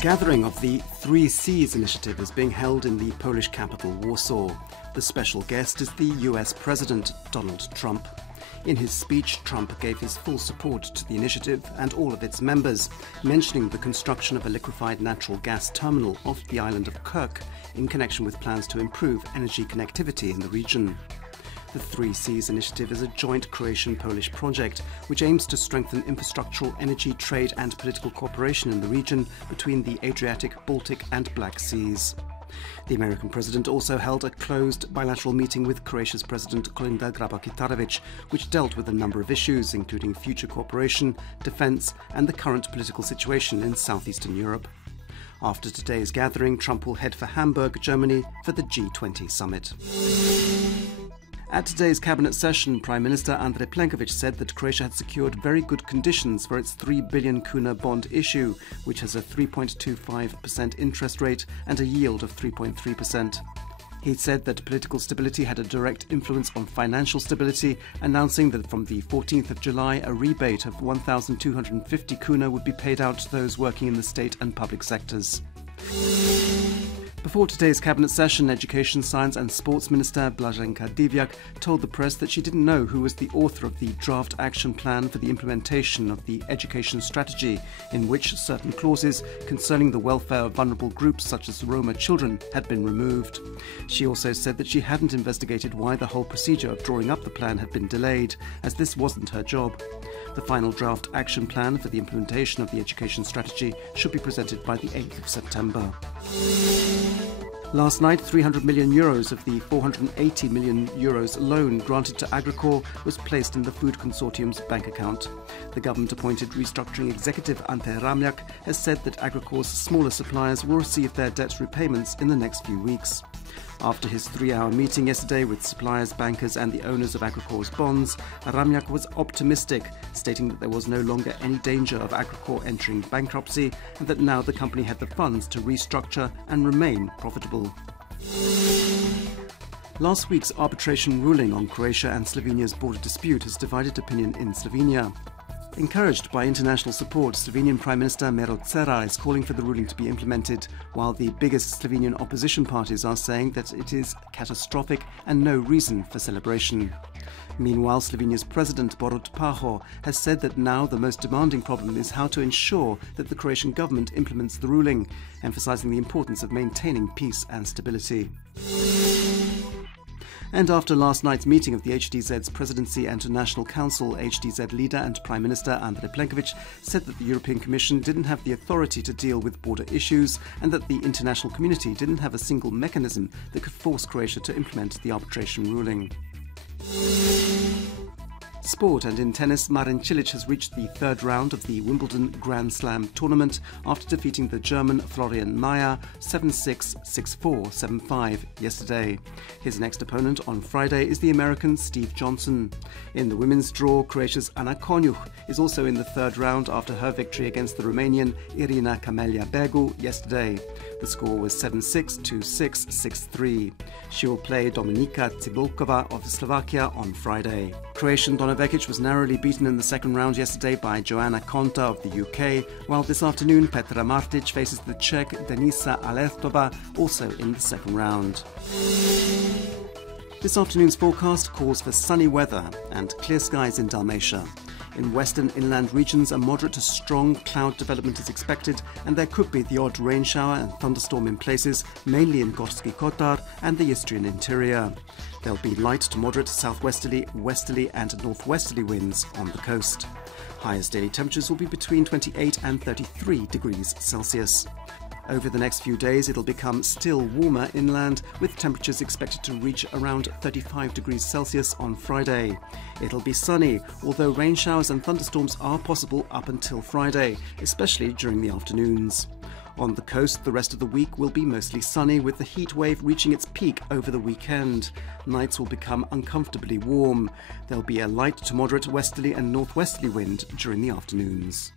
gathering of the 3 Cs initiative is being held in the Polish capital, Warsaw. The special guest is the US President, Donald Trump. In his speech, Trump gave his full support to the initiative and all of its members, mentioning the construction of a liquefied natural gas terminal off the island of Kirk in connection with plans to improve energy connectivity in the region. The 3 Cs initiative is a joint Croatian-Polish project which aims to strengthen infrastructural, energy, trade and political cooperation in the region between the Adriatic, Baltic and Black Seas. The American president also held a closed bilateral meeting with Croatia's President Kolinda Grabar-Kitarović, which dealt with a number of issues, including future cooperation, defence and the current political situation in southeastern Europe. After today's gathering, Trump will head for Hamburg, Germany, for the G20 summit. At today's cabinet session, Prime Minister Andrej Plenković said that Croatia had secured very good conditions for its 3 billion kuna bond issue, which has a 3.25% interest rate and a yield of 3.3%. He said that political stability had a direct influence on financial stability, announcing that from the 14th of July a rebate of 1,250 kuna would be paid out to those working in the state and public sectors. Before today's cabinet session, Education, Science and Sports Minister Blaženka Divjak told the press that she didn't know who was the author of the draft action plan for the implementation of the education strategy, in which certain clauses concerning the welfare of vulnerable groups such as Roma children had been removed. She also said that she hadn't investigated why the whole procedure of drawing up the plan had been delayed, as this wasn't her job. The final draft action plan for the implementation of the education strategy should be presented by the 8th of September. Last night, €300 million of the €480 million loan granted to Agricor was placed in the Food Consortium's bank account. The government-appointed restructuring executive Ante Ramljak has said that Agricor's smaller suppliers will receive their debt repayments in the next few weeks. After his 3-hour meeting yesterday with suppliers, bankers and the owners of Agricor's bonds, Ramljak was optimistic, stating that there was no longer any danger of Agricor entering bankruptcy and that now the company had the funds to restructure and remain profitable. Last week's arbitration ruling on Croatia and Slovenia's border dispute has divided opinion in Slovenia. Encouraged by international support, Slovenian Prime Minister Miro Cerar is calling for the ruling to be implemented, while the biggest Slovenian opposition parties are saying that it is catastrophic and no reason for celebration. Meanwhile, Slovenia's President Borut Pahor has said that now the most demanding problem is how to ensure that the Croatian government implements the ruling, emphasising the importance of maintaining peace and stability. And after last night's meeting of the HDZ's Presidency and National Council, HDZ leader and Prime Minister Andrej Plenković said that the European Commission didn't have the authority to deal with border issues and that the international community didn't have a single mechanism that could force Croatia to implement the arbitration ruling. Sport, and in tennis, Marin Cilic has reached the 3rd round of the Wimbledon Grand Slam tournament after defeating the German Florian Mayer 7-6, 6-4, 7-5 yesterday. His next opponent on Friday is the American Steve Johnson. In the women's draw, Croatia's Ana Konjuh is also in the 3rd round after her victory against the Romanian Irina Camelia Begu yesterday. The score was 7-6, 2-6, 6-3. She will play Dominika Cibulkova of Slovakia on Friday. Croatian Donna Vekic was narrowly beaten in the 2nd round yesterday by Joanna Konta of the UK, while this afternoon Petra Martic faces the Czech Denisa Alertova, also in the 2nd round. This afternoon's forecast calls for sunny weather and clear skies in Dalmatia. In western inland regions, a moderate to strong cloud development is expected, and there could be the odd rain shower and thunderstorm in places, mainly in Gorski Kotar and the Istrian interior. There'll be light to moderate southwesterly, westerly and northwesterly winds on the coast. Highest daily temperatures will be between 28 and 33 degrees Celsius. Over the next few days, it'll become still warmer inland, with temperatures expected to reach around 35 degrees Celsius on Friday. It'll be sunny, although rain showers and thunderstorms are possible up until Friday, especially during the afternoons. On the coast, the rest of the week will be mostly sunny, with the heat wave reaching its peak over the weekend. Nights will become uncomfortably warm. There'll be a light to moderate westerly and northwesterly wind during the afternoons.